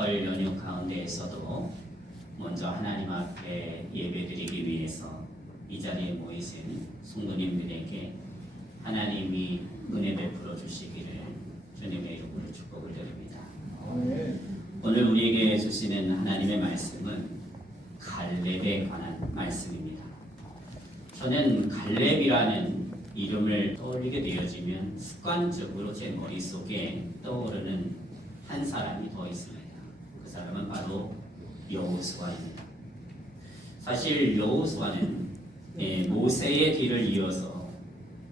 설 연휴 가운데에서도 먼저 하나님 앞에 예배드리기 위해서 이 자리에 모이신 성도님들에게 하나님이 은혜 베풀어 주시기를 주님의 이름으로 축복을 드립니다. 오늘 우리에게 주시는 하나님의 말씀은 갈렙에 관한 말씀입니다. 저는 갈렙이라는 이름을 떠올리게 되어지면 습관적으로 제 머릿속에 떠오르는 한 사람이 더 있습니다. 그 사람은 바로 여호수아입니다. 사실 여호수아는 예, 모세의 뒤를 이어서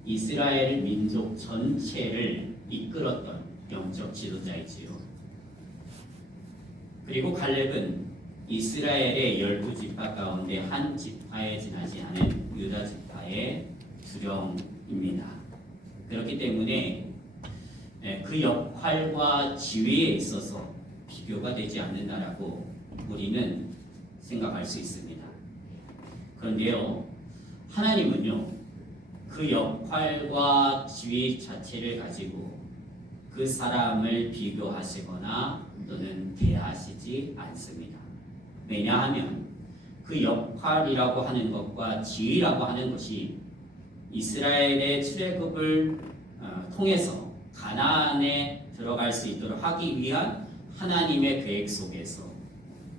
이스라엘 민족 전체를 이끌었던 영적 지도자이지요. 그리고 갈렙은 이스라엘의 열두 지파 가운데 한 지파에 지나지 않은 유다 지파의 수령입니다. 그렇기 때문에 예, 그 역할과 지위에 있어서 비교가 되지 않는다라고 우리는 생각할 수 있습니다. 그런데요, 하나님은요, 그 역할과 지위 자체를 가지고 그 사람을 비교하시거나 또는 대하시지 않습니다. 왜냐하면 그 역할이라고 하는 것과 지위라고 하는 것이 이스라엘의 출애굽을 어, 통해서 가나안에 들어갈 수 있도록 하기 위한 하나님의 계획 속에서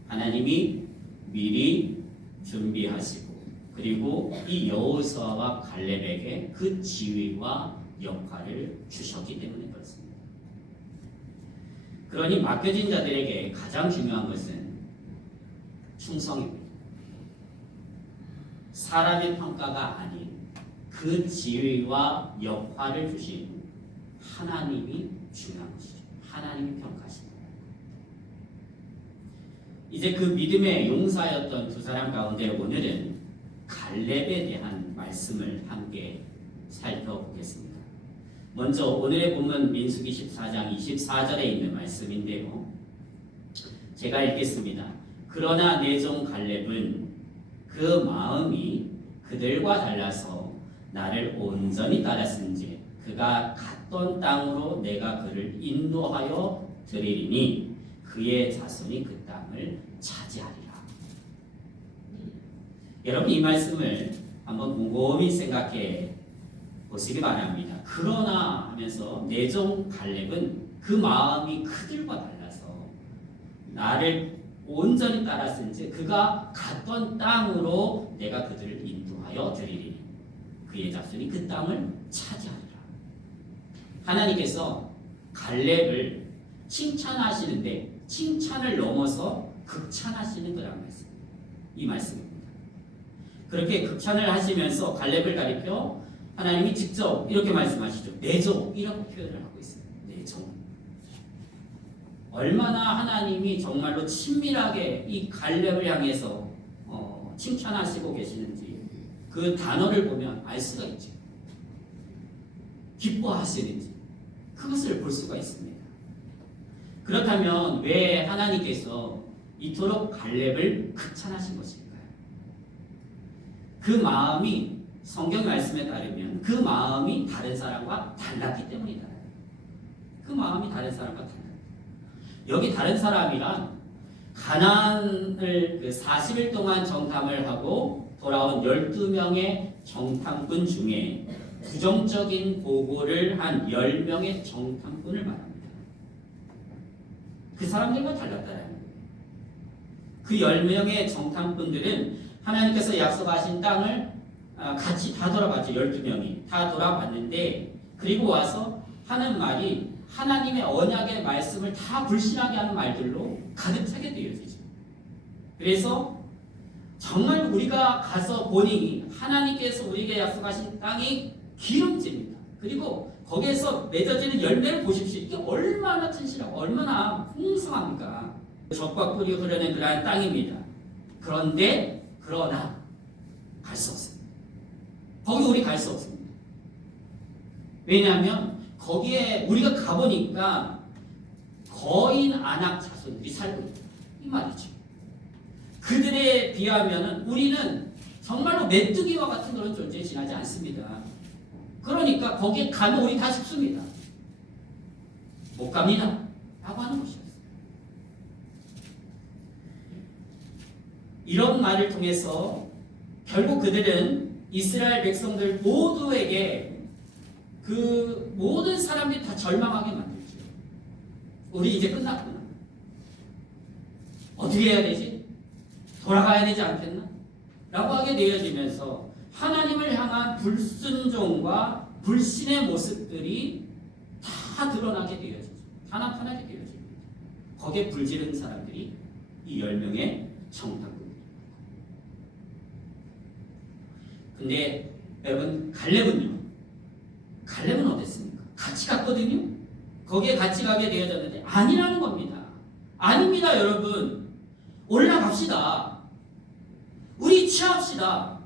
하나님이 미리 준비하시고 그리고 이 여호수아와 갈렙에게 그 지위와 역할을 주셨기 때문에 그렇습니다. 그러니 맡겨진 자들에게 가장 중요한 것은 충성입니다. 사람의 평가가 아닌 그 지위와 역할을 주신 하나님이 중요한 것이죠. 하나님이 평가하십니다. 이제 그 믿음의 용사였던 두 사람 가운데 오늘은 갈렙에 대한 말씀을 함께 살펴보겠습니다. 먼저 오늘의 본문 민수기 14장 24절에 있는 말씀인데요. 제가 읽겠습니다. 그러나 내종 갈렙은 그 마음이 그들과 달라서 나를 온전히 따랐은지 그가 갔던 땅으로 내가 그를 인도하여 드리리니 그의 자손이 그 땅을 차지하리라. 여러분 이 말씀을 한번 곰곰이 생각해 보시기 바랍니다. 그러나 하면서 내종 갈렙은 그 마음이 그들과 달라서 나를 온전히 따랐은지 그가 갔던 땅으로 내가 그들을 인도하여 드리리니 그의 자손이 그 땅을 차지하리라. 하나님께서 갈렙을 칭찬하시는데 칭찬을 넘어서 극찬하시는 거란 말씀. 이 말씀입니다. 그렇게 극찬을 하시면서 갈렙을 가리켜 하나님이 직접 이렇게 말씀하시죠. 내종 이라고 표현을 하고 있어요. 내종. 얼마나 하나님이 정말로 친밀하게 이 갈렙을 향해서 어, 칭찬하시고 계시는지 그 단어를 보면 알 수가 있죠. 기뻐하시는지 그것을 볼 수가 있습니다. 그렇다면 왜 하나님께서 이토록 갈렙을 극찬하신 것일까요? 그 마음이 성경 말씀에 따르면 그 마음이 다른 사람과 달랐기 때문이다. 그 마음이 다른 사람과 달랐다. 여기 다른 사람이란 가난을 40일 동안 정탐을 하고 돌아온 12명의 정탐꾼 중에 부정적인 보고를 한 10명의 정탐꾼을 말합니다. 그 사람들과 달랐다라는 거예요. 그 10명의 정탐꾼들은 하나님께서 약속하신 땅을 아, 같이 다 돌아봤죠. 12명이. 다 돌아봤는데 그리고 와서 하는 말이 하나님의 언약의 말씀을 다 불신하게 하는 말들로 가득 차게 되어지죠. 그래서 정말 우리가 가서 보니 하나님께서 우리에게 약속하신 땅이 기름집니다. 그리고 거기에서 맺어지는 열매를 보십시오. 이게 얼마나 진실하고 얼마나 풍성합니까? 적과 꿀이 흐르는 그러한 땅입니다. 그런데 그러나 갈 수 없습니다. 거기 우리 갈 수 없습니다. 왜냐하면 거기에 우리가 가보니까 거인 안악 자손들이 살고 있다. 이 말이죠. 그들에 비하면 우리는 정말로 메뚜기와 같은 그런 존재에 지나지 않습니다. 그러니까 거기에 가면 우리 다 죽습니다. 못 갑니다. 라고 하는 것이었어요. 이런 말을 통해서 결국 그들은 이스라엘 백성들 모두에게 그 모든 사람들이 다 절망하게 만들죠. 우리 이제 끝났구나. 어떻게 해야 되지? 돌아가야 되지 않겠나? 라고 하게 되어지면서 하나님을 향한 불순종과 불신의 모습들이 다 드러나게 되어지죠. 다 나타나게 되어집니다. 거기에 불지른 사람들이 이 10명의 정탐꾼입니다. 근데 여러분 갈렙은요. 갈렙은 어땠습니까? 같이 갔거든요. 거기에 같이 가게 되어졌는데 아니라는 겁니다. 아닙니다, 여러분. 올라갑시다. 우리 취합시다.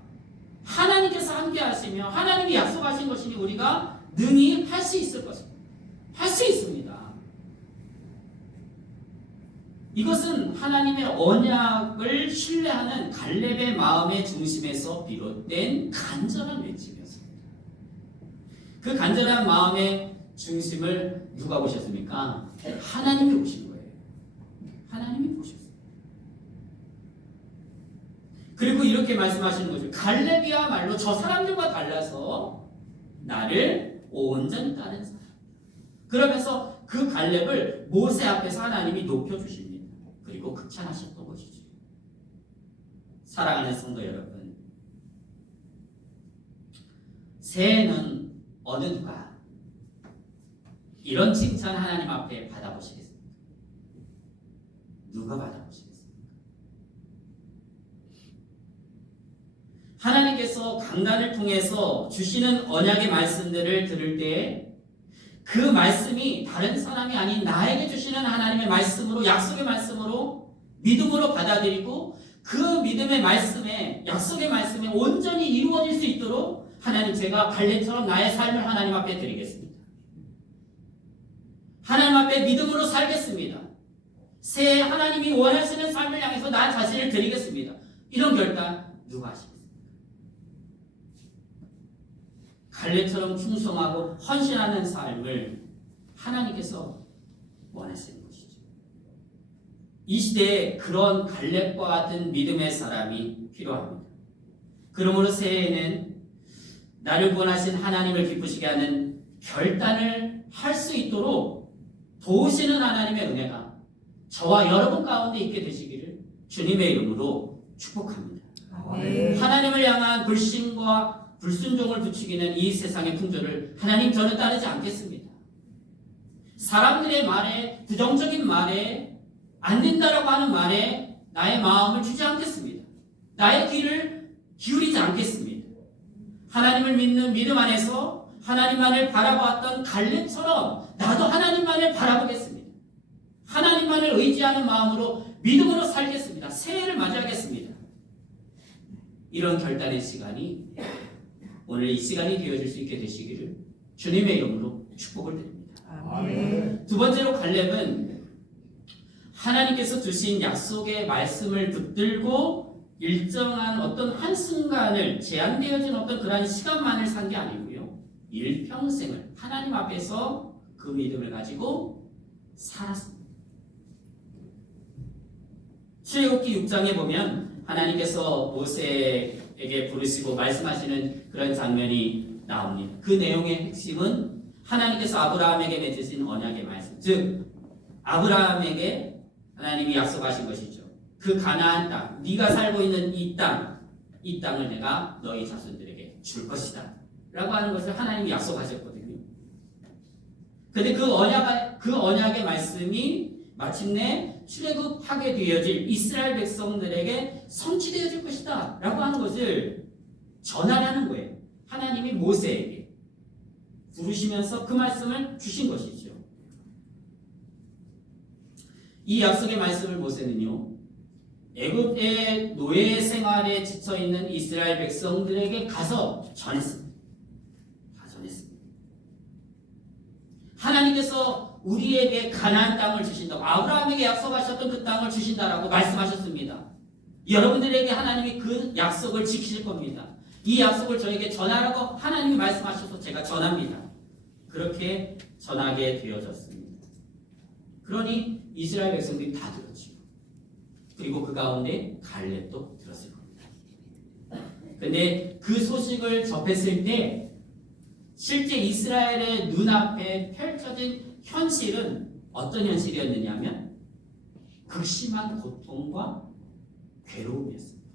하나님께서 함께 하시며 하나님이 약속하신 것이니 우리가 능히 할 수 있을 것입니다. 할 수 있습니다. 이것은 하나님의 언약을 신뢰하는 갈렙의 마음의 중심에서 비롯된 간절한 외침이었습니다. 그 간절한 마음의 중심을 누가 보셨습니까? 하나님이 보신 거예요. 하나님이 보셨어요. 그리고 이렇게 말씀하시는 거죠. 갈렙이야말로 저 사람들과 달라서 나를 온전히 따른 사람. 그러면서 그 갈렙을 모세 앞에서 하나님이 높여주십니다. 그리고 극찬하셨던 것이죠. 사랑하는 성도 여러분, 새해는 어느 누가 이런 칭찬 하나님 앞에 받아보시겠습니까? 누가 받아보시겠습니까? 하나님께서 강단을 통해서 주시는 언약의 말씀들을 들을 때그 말씀이 다른 사람이 아닌 나에게 주시는 하나님의 말씀으로 약속의 말씀으로 믿음으로 받아들이고 그 믿음의 말씀에 약속의 말씀에 온전히 이루어질 수 있도록 하나님 제가 갈렙처럼 나의 삶을 하나님 앞에 드리겠습니다. 하나님 앞에 믿음으로 살겠습니다. 새 하나님이 원하시는 삶을 향해서 나 자신을 드리겠습니다. 이런 결단 누가 하십니까? 갈렙처럼 충성하고 헌신하는 삶을 하나님께서 원하시는 것이죠. 이 시대에 그런 갈렙과 같은 믿음의 사람이 필요합니다. 그러므로 새해에는 나를 구원하신 하나님을 기쁘시게 하는 결단을 할 수 있도록 도우시는 하나님의 은혜가 저와 여러분 가운데 있게 되시기를 주님의 이름으로 축복합니다. 네. 하나님을 향한 불신과 불순종을 부추기는 이 세상의 풍조를 하나님 저는 따르지 않겠습니다. 사람들의 말에 부정적인 말에 안 된다라고 하는 말에 나의 마음을 주지 않겠습니다. 나의 귀를 기울이지 않겠습니다. 하나님을 믿는 믿음 안에서 하나님만을 바라보았던 갈렙처럼 나도 하나님만을 바라보겠습니다. 하나님만을 의지하는 마음으로 믿음으로 살겠습니다. 새해를 맞이하겠습니다. 이런 결단의 시간이 오늘 이 시간이 되어질 수 있게 되시기를 주님의 이름으로 축복을 드립니다. 아멘. 두 번째로 갈렙은 하나님께서 주신 약속의 말씀을 붙들고 일정한 어떤 한순간을 제한되어진 어떤 그러한 시간만을 산 게 아니고요. 일평생을 하나님 앞에서 그 믿음을 가지고 살았습니다. 출애굽기 6장에 보면 하나님께서 모세에게 부르시고 말씀하시는 그런 장면이 나옵니다. 그 내용의 핵심은 하나님께서 아브라함에게 맺으신 언약의 말씀, 즉 아브라함에게 하나님이 약속하신 것이죠. 그 가나안 땅, 네가 살고 있는 이 땅, 이 땅을 내가 너희 자손들에게 줄 것이다. 라고 하는 것을 하나님이 약속하셨거든요. 근데 그 언약, 그 언약의 말씀이 마침내 출애굽하게 되어질 이스라엘 백성들에게 성취되어질 것이다. 라고 하는 것을 전하라는 거예요. 하나님이 모세에게 부르시면서 그 말씀을 주신 것이죠. 이 약속의 말씀을 모세는요. 애굽의 노예 생활에 지쳐 있는 이스라엘 백성들에게 가서 전했습니다. 다 전했습니다. 하나님께서 우리에게 가나안 땅을 주신다고 아브라함에게 약속하셨던 그 땅을 주신다라고 말씀하셨습니다. 여러분들에게 하나님이 그 약속을 지키실 겁니다. 이 약속을 저에게 전하라고 하나님이 말씀하셔서 제가 전합니다. 그렇게 전하게 되어졌습니다. 그러니 이스라엘 백성들이 다 들었죠. 그리고 그 가운데 갈렙도 들었을 겁니다. 근데 그 소식을 접했을 때 실제 이스라엘의 눈앞에 펼쳐진 현실은 어떤 현실이었느냐면 극심한 고통과 괴로움이었습니다.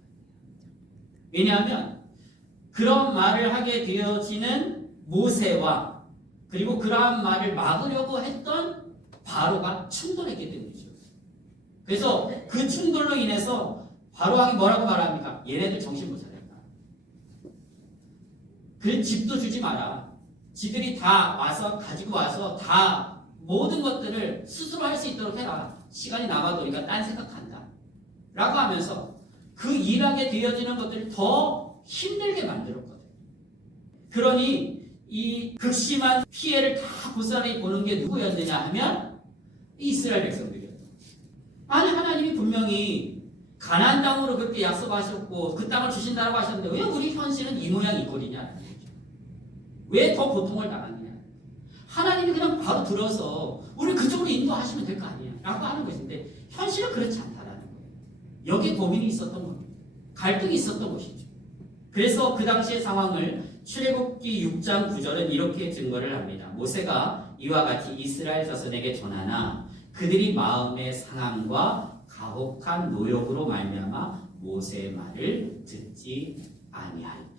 왜냐하면 그런 말을 하게 되어지는 모세와 그리고 그러한 말을 막으려고 했던 바로가 충돌했기 때문이죠. 그래서 그 충돌로 인해서 바로왕이 뭐라고 말합니까? 얘네들 정신 못 차렸다. 그 집도 주지 마라. 지들이 다 와서 가지고 와서 다 모든 것들을 스스로 할 수 있도록 해라. 시간이 남아도니까 딴 생각한다. 라고 하면서 그 일하게 되어지는 것들을 더 힘들게 만들었거든. 그러니 이 극심한 피해를 다 고스란히 보는 게 누구였느냐 하면 이스라엘 백성들이었다. 아니 하나님이 분명히 가나안 땅으로 그렇게 약속하셨고 그 땅을 주신다고 하셨는데 왜 우리 현실은 이 모양 이 꼴이냐? 왜 더 고통을 당하느냐? 하나님이 그냥 바로 들어서 우리 그쪽으로 인도하시면 될 거 아니야? 라고 하는 것인데 현실은 그렇지 않다라는 거예요. 여기 고민이 있었던 겁니다. 갈등이 있었던 것이죠. 그래서 그 당시의 상황을 출애굽기 6장 9절은 이렇게 증거를 합니다. 모세가 이와 같이 이스라엘 자손에게 전하나 그들이 마음의 상함과 가혹한 노역으로 말미암아 모세의 말을 듣지 아니하였더라.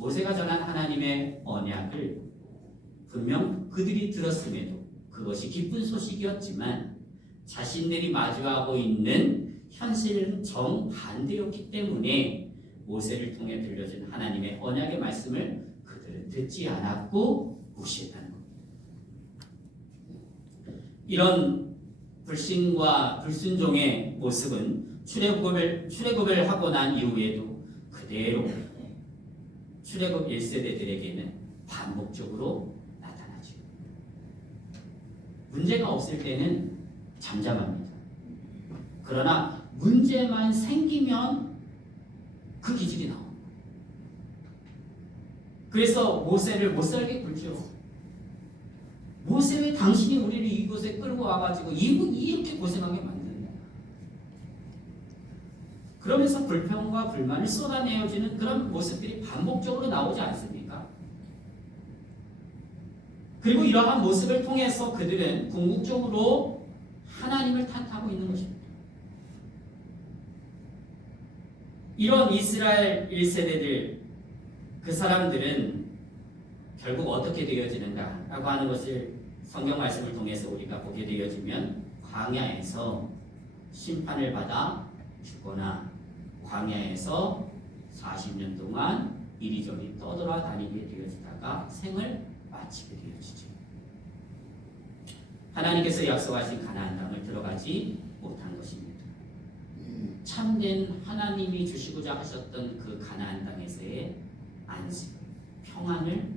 모세가 전한 하나님의 언약을 분명 그들이 들었음에도 그것이 기쁜 소식이었지만 자신들이 마주하고 있는 현실은 정반대였기 때문에 모세를 통해 들려준 하나님의 언약의 말씀을 그들은 듣지 않았고 무시했다는 겁니다. 이런 불신과 불순종의 모습은 출애굽을 출애굽을 하고 난 이후에도 그대로 출애굽 1세대들에게는 반복적으로 나타나죠. 문제가 없을 때는 잠잠합니다. 그러나 문제만 생기면 그 기질이 나옵니다. 그래서 모세를 못 살게 굴죠. 모세 왜 당신이 우리를 이곳에 끌고 와가지고 이분 이렇게 고생하게 만드냐. 그러면서 불평과 불만을 쏟아내어지는 그런 모습들이 반복적으로 나오지 않습니까? 그리고 이러한 모습을 통해서 그들은 궁극적으로 하나님을 탓하고 있는 것입니다. 이런 이스라엘 1세대들 그 사람들은 결국 어떻게 되어지는가 라고 하는 것을 성경 말씀을 통해서 우리가 보게 되어지면 광야에서 심판을 받아 죽거나 광야에서 40년 동안 이리저리 떠돌아 다니게 되어지다가 생을 마치게 되어지죠. 하나님께서 약속하신 가나안 땅을 들어가지 못한 것입니다. 참된 하나님이 주시고자 하셨던 그 가나안 땅에서의 안식, 평안을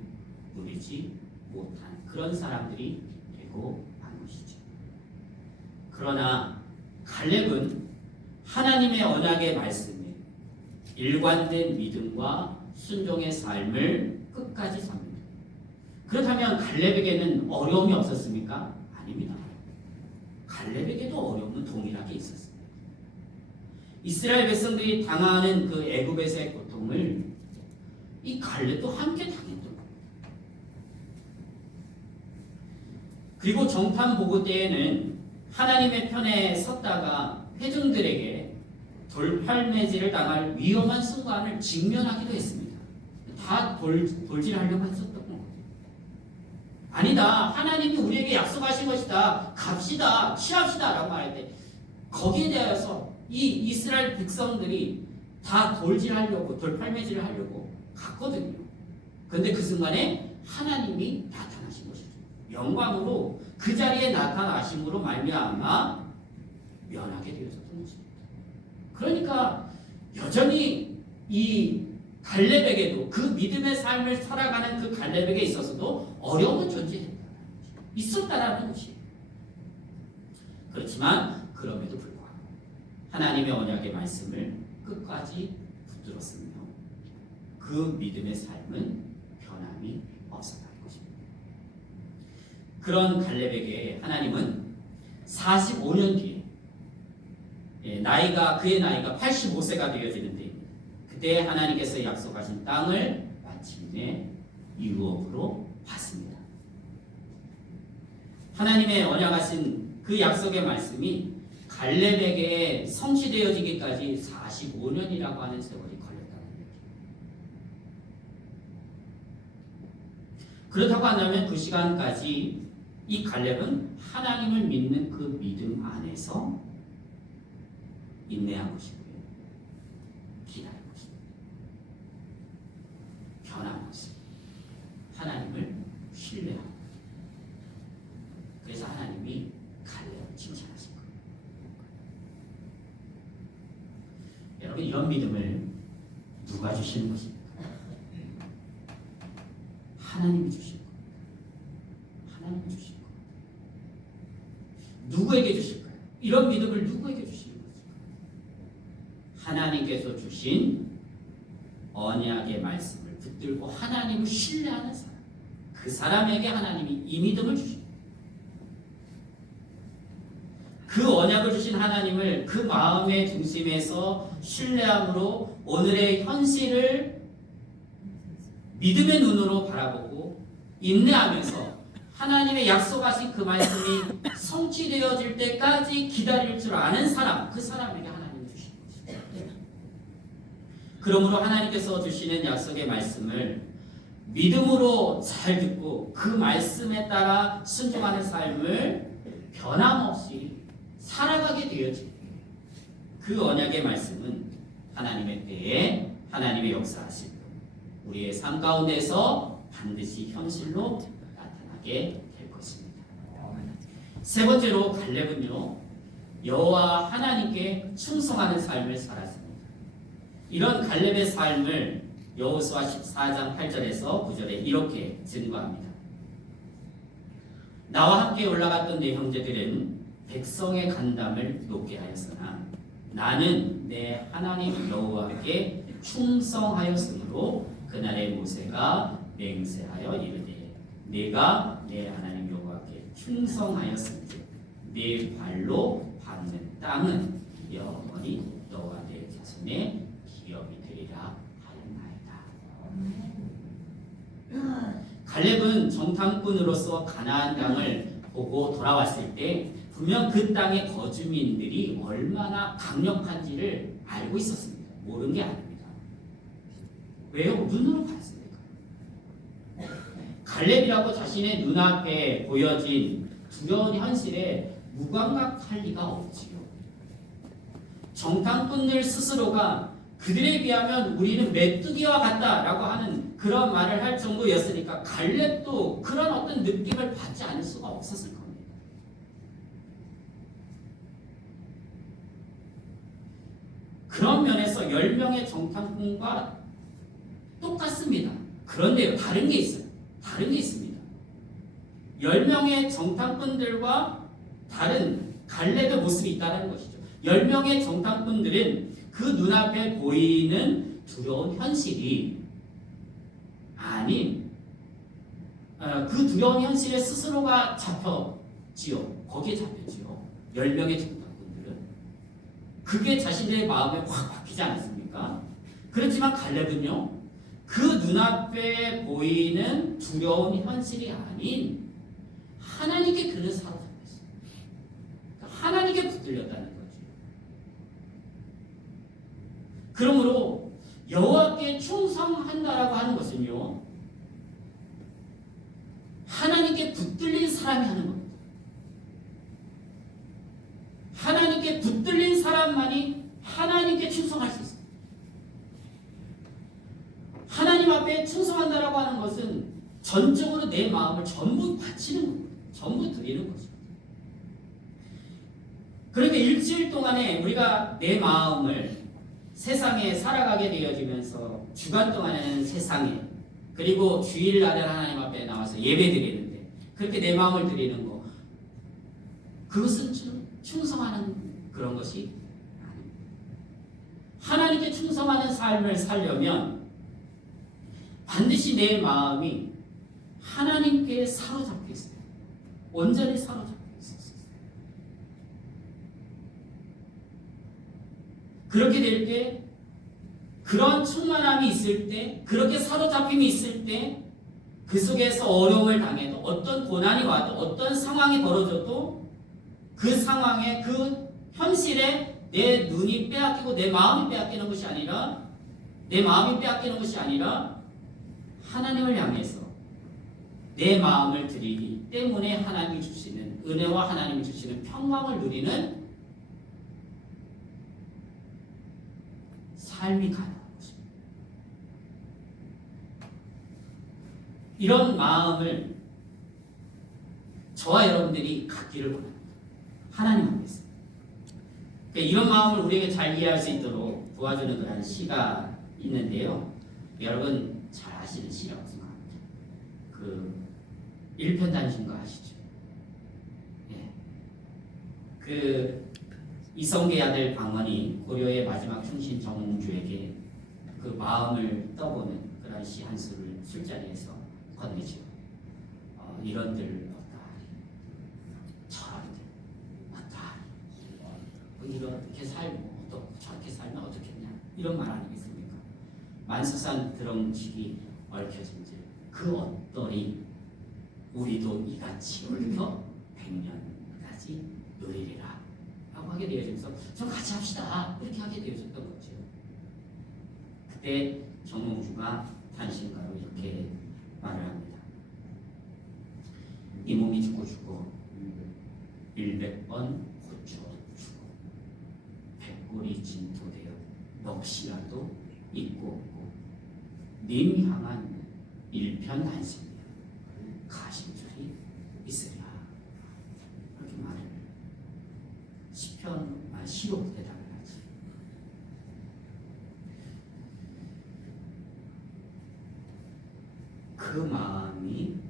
누리지 못한 그런 사람들이 되고 만 것이죠. 그러나 갈렙은 하나님의 언약의 말씀에 일관된 믿음과 순종의 삶을 끝까지 삽니다. 그렇다면 갈렙에게는 어려움이 없었습니까? 아닙니다. 갈렙에게도 어려움은 동일하게 있었습니다. 이스라엘 백성들이 당하는 그 애굽에서의 고통을 이 갈렙도 함께 당했던. 그리고 정탐 보고 때에는 하나님의 편에 섰다가 회중들에게 돌팔매질을 당할 위험한 순간을 직면하기도 했습니다. 다 돌, 돌질하려고 했었던 거예요. 아니다. 하나님이 우리에게 약속하신 것이다. 갑시다. 취합시다. 라고 말할 때 거기에 대해서 이 이스라엘 백성들이 다 돌질하려고 돌팔매질을 하려고 갔거든요. 근데 그 순간에 하나님이 나타나신 것이죠. 영광으로 그 자리에 나타나심으로 말미암아 면하게 되어졌던 것입니다. 그러니까 여전히 이 갈렙에게도 그 믿음의 삶을 살아가는 그 갈렙에게 있어서도 어려움은 존재했다. 있었다라는 것이에요. 그렇지만 그럼에도 불구하고 하나님의 언약의 말씀을 끝까지 붙들었으며 그 믿음의 삶은 변함이 없었다는 것입니다. 그런 갈렙에게 하나님은 45년 뒤에 예, 나이가 그의 나이가 85세가 되어지는데 그때 하나님께서 약속하신 땅을 마침내 유업으로 받습니다. 하나님의 언약하신 그 약속의 말씀이 갈렙에게 성취되어지기까지 45년이라고 하는 세월이 걸렸다는 얘기예요. 그렇다고 한다면 그 시간까지 이 갈렙은 하나님을 믿는 그 믿음 안에서 인내한 것이고요. 기다린 것입니다. 변함없이 하나님을 신뢰하고 그래서 하나님이 갈렙을 칭찬하신 거예요. 여러분 이런 믿음을 누가 주시는 것입니까? 하나님이 주신 거예요. 하나님이 주신 거예요. 누구에게 주실까요? 이런 믿음을 누구에게 주시는 것일까요? 하나님께서 주신 언약의 말씀을 붙들고 하나님을 신뢰하는 사람. 그 사람에게 하나님이 이 믿음을 주십니다. 그 언약을 주신 하나님을 그 마음의 중심에서 신뢰함으로 오늘의 현실을 믿음의 눈으로 바라보고 인내하면서 하나님의 약속하신 그 말씀이 성취되어질 때까지 기다릴 줄 아는 사람, 그 사람에게 것입니다. 그러므로 하나님께서 주시는 약속의 말씀을 믿음으로 잘 듣고 그 말씀에 따라 순종하는 삶을 변함없이 살아가게 되어지고 그 언약의 말씀은 하나님의 때에 하나님의 역사하실 때 우리의 삶 가운데서 반드시 현실로 나타나게 될 것입니다. 세 번째로 갈렙은요 여호와 하나님께 충성하는 삶을 살았습니다. 이런 갈렙의 삶을 여호수아 14장 8절에서 9절에 이렇게 증거합니다. 나와 함께 올라갔던 내 형제들은 백성의 간담을 높게 하였으나 나는 내 하나님 여호와께 충성하였으므로 그날의 모세가 맹세하여 이르되 내가 내 하나님 여호와께 충성하였은지 내 발로 밟는 땅은 영원히 너와 내 자손의 기업이 되리라 하였나이다. 갈렙은 정탐꾼으로서 가나안 땅을 보고 돌아왔을 때 분명 그 땅의 거주민들이 얼마나 강력한지를 알고 있었습니다. 모르는 게 아닙니다. 왜요? 눈으로 봤으니까. 갈렙이라고 자신의 눈앞에 보여진 두려운 현실에 무감각할 리가 없지요. 정탐꾼들 스스로가 그들에 비하면 우리는 메뚜기와 같다라고 하는 그런 말을 할 정도였으니까 갈렙도 그런 어떤 느낌을 받지 않을 수가 없었을 겁니다. 그런 면에서 10명의 정탐꾼과 똑같습니다. 그런데 다른 게 있어요. 다른 게 있습니다. 10명의 정탐꾼들과 다른 갈렙의 모습이 있다는 것이죠. 10명의 정탐꾼들은 그 눈앞에 보이는 두려운 현실이 아닌 어, 그 두려운 현실에 스스로가 잡혔지요. 거기에 잡혔지요. 10명의 정탐꾼들은 그게 자신의 마음에 확 박히지 않았습니까? 그렇지만 갈렙은요. 그 눈앞에 보이는 두려운 현실이 아닌 하나님께 그를 사로잡혔어요. 그러니까 하나님께 붙들렸다는 거죠. 그러므로 여호와께 충성한다라고 하는 것은요. 하나님께 붙들린 사람이 하는 겁니다. 하나님께 붙들린 사람만이 하나님께 충성할 수 있습니다. 하나님 앞에 충성한다라고 하는 것은 전적으로 내 마음을 전부 바치는 겁니다. 전부 드리는 거죠. 그러니까 일주일 동안에 우리가 내 마음을 세상에 살아가게 되어지면서 주간 동안에는 세상에 그리고 주일날은 하나님 앞에 나와서 예배 드리는데 그렇게 내 마음을 드리는 거 그것은 충- 충성하는 그런 것이 아닙니다. 하나님께 충성하는 삶을 살려면 반드시 내 마음이 하나님께 사로잡혀 있어요. 온전히 사로잡혀 있었어요. 그렇게 될 때 그런 충만함이 있을 때 그렇게 사로잡힘이 있을 때 그 속에서 어려움을 당해도 어떤 고난이 와도 어떤 상황이 벌어져도 그 상황에 그 현실에 내 눈이 빼앗기고 내 마음이 빼앗기는 것이 아니라 내 마음이 빼앗기는 것이 아니라 하나님을 향해서 내 마음을 드리기 때문에 하나님이 주시는 은혜와 하나님이 주시는 평강을 누리는 삶이 가능한 것입니다. 이런 마음을 저와 여러분들이 갖기를 원합니다. 하나님 앞에서. 그러니까 이런 마음을 우리에게 잘 이해할 수 있도록 도와주는 그런 시가 있는데요. 여러분 잘 아시는 시라고 생각합니다. 그 일편단심가 아시죠? 예. 그 이성계 아들 방언이 고려의 마지막 충신 정몽주에게 그 마음을 떠보는 그런 시 한 수를 술자리에서 건네죠. 어, 이런들 없다. 저런들 없다. 뭐 이렇게 살고 또 저렇게 살면 어떻겠냐 이런 말 아니겠습니까? 만수산 드렁치기 얽혀진즉 그 어떠리 우리도 이같이 얽혀 백년까지 누리리라 라고 하게 되어지면서 좀 같이 합시다. 이렇게 하게 되어졌던 거죠. 그때 정몽주가 단신가로 이렇게 말을 합니다. 이 몸이 죽고 죽고 일백 번 고쳐 주고 백골이 진토되어 넋이라도 있고 없고. 님 향한 일편 단심이여 가심줄이 있으리라 그렇게 말을 시편 아 시로 대답을 하지 그 마음이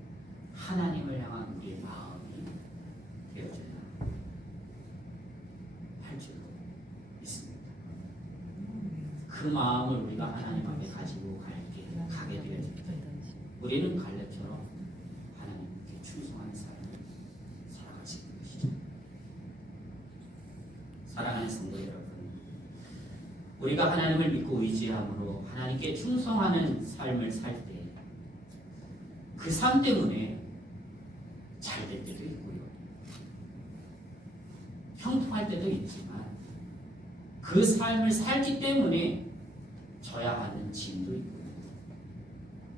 하나님을 향한 우리의 마음이 되어져야 할 줄로 믿습니다. 그 마음을 우리가 하나님 앞에 가지고 갈게 가게 되어집니다. 우리는 갈렙처럼 하나님께 충성하는 삶을 살아갈 수 있는 것이죠. 사랑하는 성도 여러분, 우리가 하나님을 믿고 의지함으로 하나님께 충성하는 삶을 살 때 그 삶 때문에 잘 될 때도 있고요. 형통할 때도 있지만 그 삶을 살기 때문에 져야 하는 짐도 있고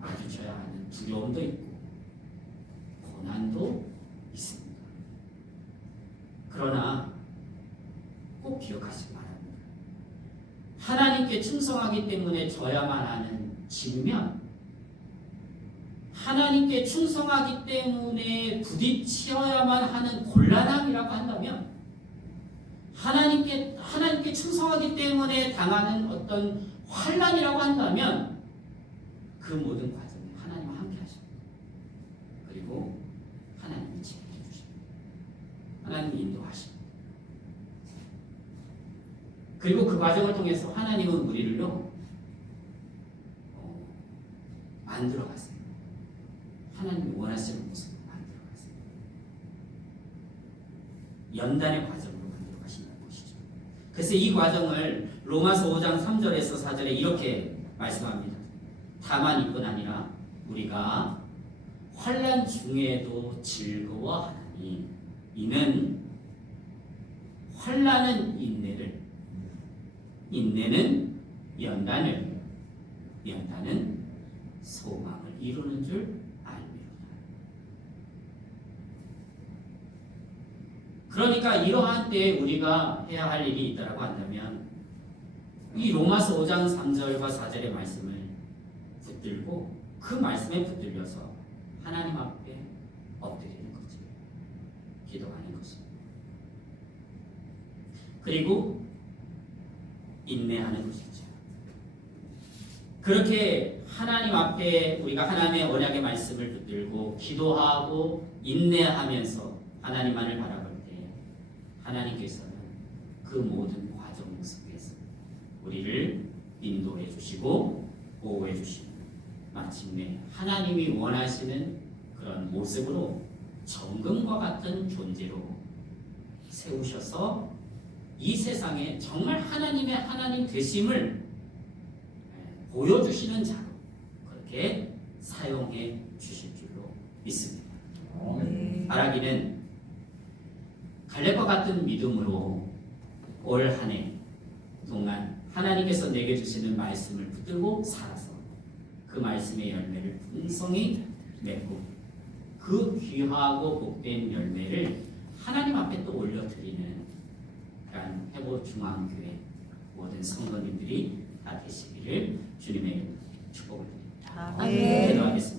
마주쳐야 하는 두려움도 있고 고난도 있습니다. 그러나 꼭 기억하시기 바랍니다. 하나님께 충성하기 때문에 져야만 하는 짐면 하나님께 충성하기 때문에 부딪혀야만 하는 곤란함이라고 한다면 하나님께 하나님께 충성하기 때문에 당하는 어떤 환란이라고 한다면 그 모든 과정에 하나님과 함께 하십니다. 그리고 하나님이 지켜해 주십니다. 하나님이 인도하십니다. 그리고 그 과정을 통해서 하나님은 우리를요 어, 만들어 갔어요. 하나님이 원하시는 모습으로 만들어 갔어요. 연단의 과정으로 만들어 가시는 것이죠. 그래서 이 과정을 로마서 5장 3절에서 4절에 이렇게 말씀합니다. 다만 이뿐 아니라 우리가 환란 중에도 즐거워하니 이는 환란은 인내를 인내는 연단을 연단은 소망을 이루는 줄 알미로다. 그러니까 이러한 때에 우리가 해야 할 일이 있다라고 한다면 이 로마서 5장 3절과 4절의 말씀을 붙들고 그 말씀에 붙들려서 하나님 앞에 엎드리는 거지. 기도하는 것이. 그리고 인내하는 것이죠. 그렇게 하나님 앞에 우리가 하나님의 언약의 말씀을 붙들고 기도하고 인내하면서 하나님만을 바라볼 때 하나님께서는 그 모든 과정 속에서 우리를 인도해 주시고 보호해 주시고 마침내 하나님이 원하시는 그런 모습으로 정금과 같은 존재로 세우셔서 이 세상에 정말 하나님의 하나님 되심을 예, 보여주시는 자 로 그렇게 사용해 주실 줄로 믿습니다. 네. 바라기는 갈렙과 같은 믿음으로 올 한 해 동안 하나님께서 내게 주시는 말씀을 붙들고 살아서 그 말씀의 열매를 풍성히 맺고 그 귀하고 복된 열매를 하나님 앞에 또 올려드리는 그러한 해보 중앙교회 모든 성도님들이 다 되시기를 주님의 축복을 드